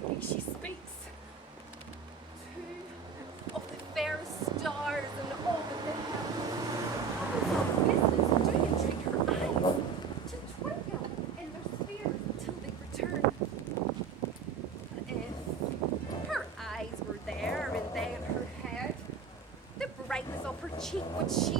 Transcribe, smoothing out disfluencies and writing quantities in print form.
to me she speaks. Two of the fairest stars and all that they have. Business do you treat her eyes to twinkle in their spheres till they return. If her eyes were there and they in her head, the brightness of her cheek would she